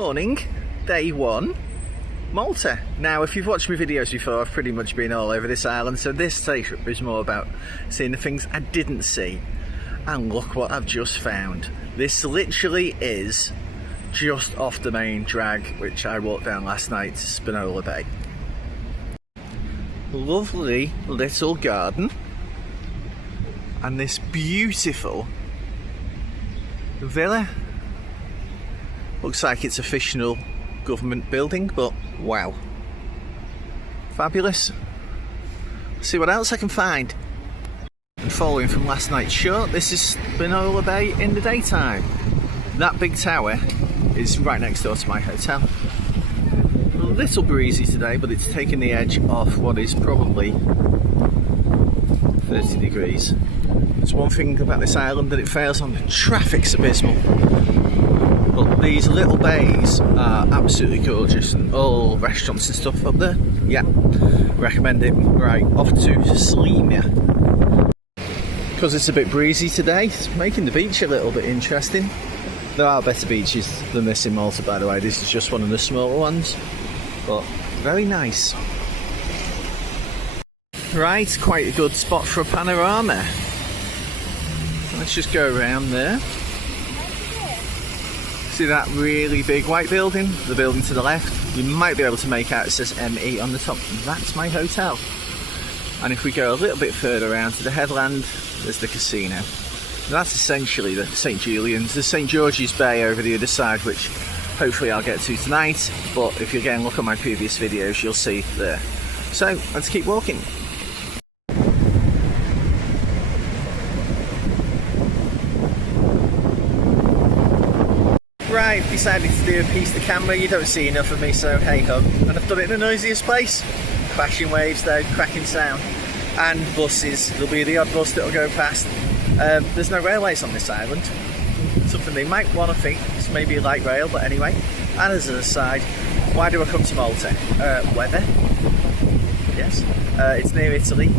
Morning, day one, Malta. Now, if you've watched my videos before, I've pretty much been all over this island, so this day trip is more about seeing the things I didn't see. And look what I've just found. This literally is just off the main drag, which I walked down last night to Sliema Bay. Lovely little garden. And this beautiful villa. Looks like it's a fictional government building, but wow. Fabulous. Let's see what else I can find. And following from last night's shot, this is Sliema Bay in the daytime. That big tower is right next door to my hotel. A little breezy today, but it's taken the edge off what is probably 30 degrees. There's one thing about this island that it fails on: the traffic's abysmal. But these little bays are absolutely gorgeous, and all restaurants and stuff up there. Yeah, recommend it. Right, off to Sliema. Because it's a bit breezy today, it's making the beach a little bit interesting. There are better beaches than this in Malta, by the way. This is just one of the smaller ones, but very nice. Right, quite a good spot for a panorama. Let's just go around there. See that really big white building? The building to the left? You might be able to make out it says ME on the top. That's my hotel. And if we go a little bit further around to the headland, there's the casino. That's essentially the St. Julian's. There's St. George's Bay over the other side, which hopefully I'll get to tonight. But if you again look at my previous videos, you'll see there. So let's keep walking. Right, I've decided to do a piece to camera. You don't see enough of me, so hey ho. And I've done it in the noisiest place. Crashing waves though, cracking sound. And buses. There'll be the odd bus that'll go past. There's no railways on this island. Something they might want to think is maybe a light rail, but anyway. And as an aside, why do I come to Malta? Weather. Yes. It's near Italy.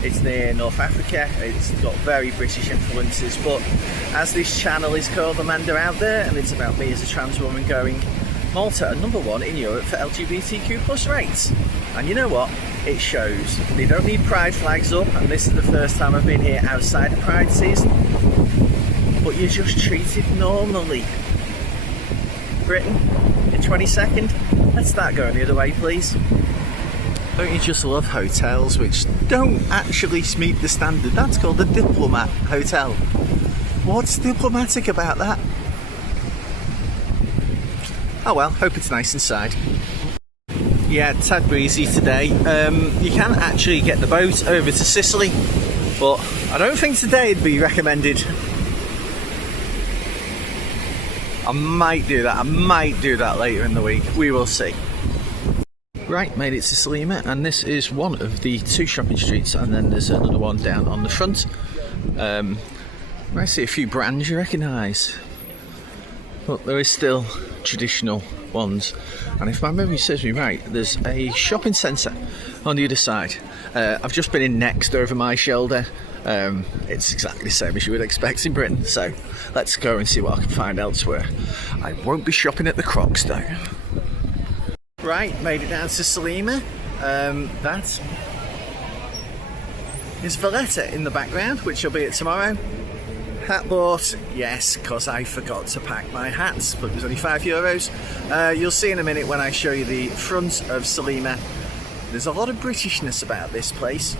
It's near North Africa. It's got very British influences, but as this channel is called The Manda Out There, and it's about me as a trans woman going, Malta are #1 in Europe for LGBTQ plus rates. And you know what? It shows. They don't need pride flags up, and this is the first time I've been here outside of pride season. But you're just treated normally. Britain, in 22nd, let's start going the other way, please. Don't you just love hotels which don't actually meet the standard? That's called a diplomat hotel. What's diplomatic about that? Oh well, hope it's nice inside. Yeah, tad breezy today. You can actually get the boat over to Sicily, but I don't think today it'd be recommended. I might do that. I might do that later in the week. We will see. Right, made it to Sliema, and this is one of the 2 shopping streets, and then there's another one down on the front. I see a few brands you recognise, but there is still traditional ones. And if my memory serves me right, there's a shopping centre on the other side. I've just been in Next over my shoulder. It's exactly the same as you would expect in Britain, so let's go and see what I can find elsewhere. I won't be shopping at the Crocs though. Right, made it down to Sliema. That is Valletta in the background, which will be at tomorrow. Hat bought, yes, because I forgot to pack my hats, but it was only €5. You'll see in a minute when I show you the front of Sliema. There's a lot of Britishness about this place.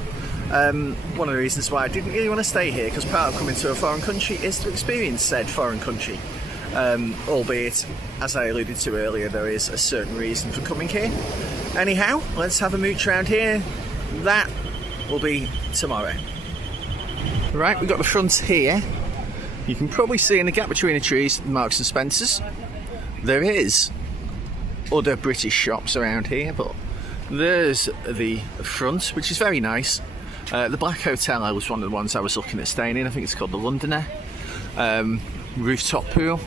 One of the reasons why I didn't really want to stay here, because part of coming to a foreign country is to experience said foreign country. Albeit, as I alluded to earlier, there is a certain reason for coming here. Anyhow, let's have a mooch around here. That will be tomorrow. Right, we've got the front here. You can probably see in the gap between the trees Marks and Spencer's. There is other British shops around here, but there's the front, which is very nice. The Black Hotel was one of the ones I was looking at staying in. I think it's called the Londoner. Rooftop pool.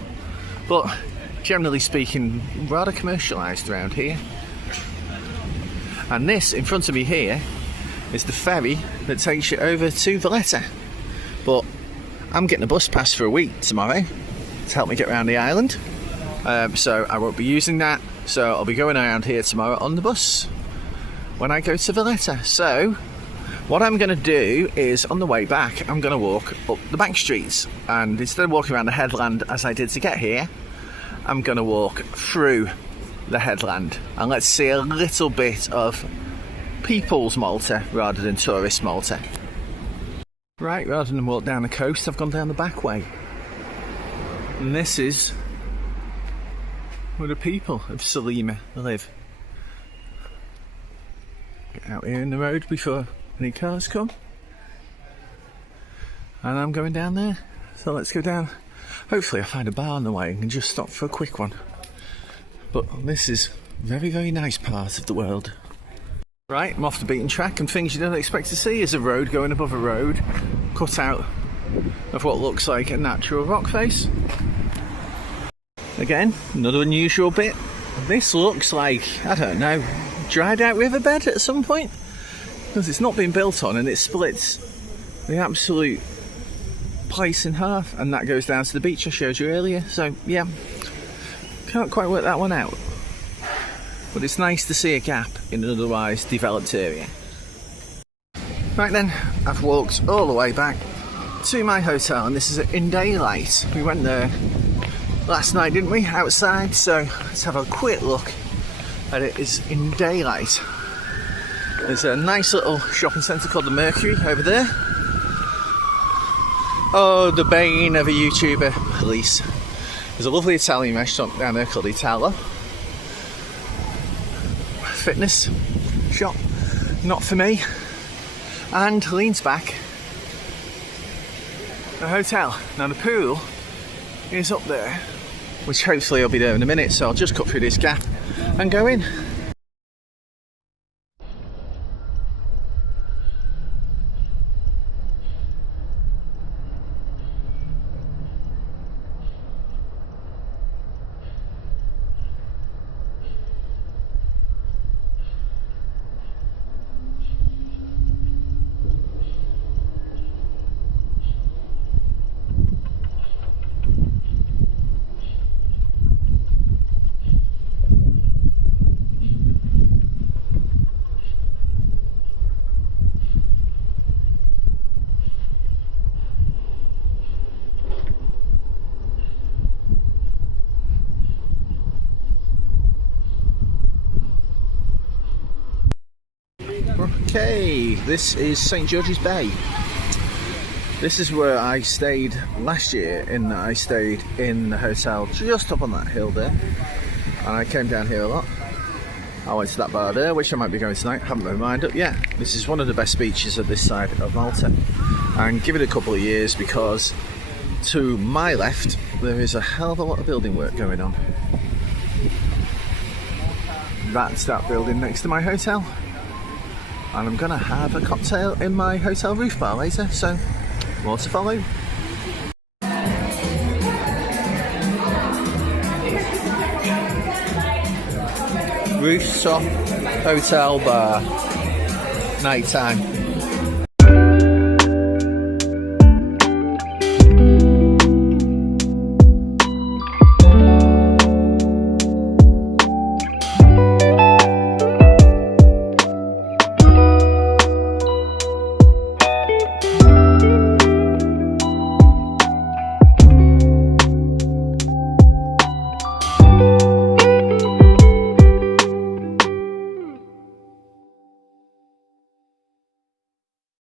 But generally speaking, rather commercialised around here. And this in front of me here is the ferry that takes you over to Valletta. But I'm getting a bus pass for a week tomorrow to help me get around the island. so I won't be using that. So I'll be going around here tomorrow on the bus when I go to Valletta. So what I'm going to do is, on the way back, I'm going to walk up the back streets, and instead of walking around the headland as I did to get here, I'm going to walk through the headland, and let's see a little bit of people's Malta rather than tourist Malta. Right, rather than walk down the coast, I've gone down the back way, and this is where the people of Sliema live. Get out here in the road before any cars come, and I'm going down there, so let's go down. Hopefully I find a bar on the way and can just stop for a quick one. But this is a very, very nice part of the world. Right, I'm off the beaten track, and things you don't expect to see is a road going above a road, cut out of what looks like a natural rock face. Again, another unusual bit. This looks like, I don't know, dried out riverbed at some point, because it's not been built on, and it splits the absolute place in half, and that goes down to the beach I showed you earlier. So yeah, can't quite work that one out, but it's nice to see a gap in an otherwise developed area. Right then, I've walked all the way back to my hotel, and this is in daylight. We went there last night, didn't we, outside? So let's have a quick look at it. Is in daylight. There's a nice little shopping centre called the Mercury over there. Oh, the bane of a YouTuber, police. There's a lovely Italian restaurant down there called Italo. Fitness shop, not for me. And leans back a hotel. Now the pool is up there, which hopefully I'll be there in a minute, so I'll just cut through this gap and go in. Okay, this is St George's Bay. This is where I stayed last year, in that I stayed in the hotel just up on that hill there, and I came down here a lot. I went to that bar there, which I might be going tonight, haven't made my mind up yet. This is one of the best beaches of this side of Malta, and give it a couple of years, because to my left there is a hell of a lot of building work going on. That's that building next to my hotel, and I'm gonna have a cocktail in my hotel roof bar later, so more to follow. Rooftop hotel bar, night time.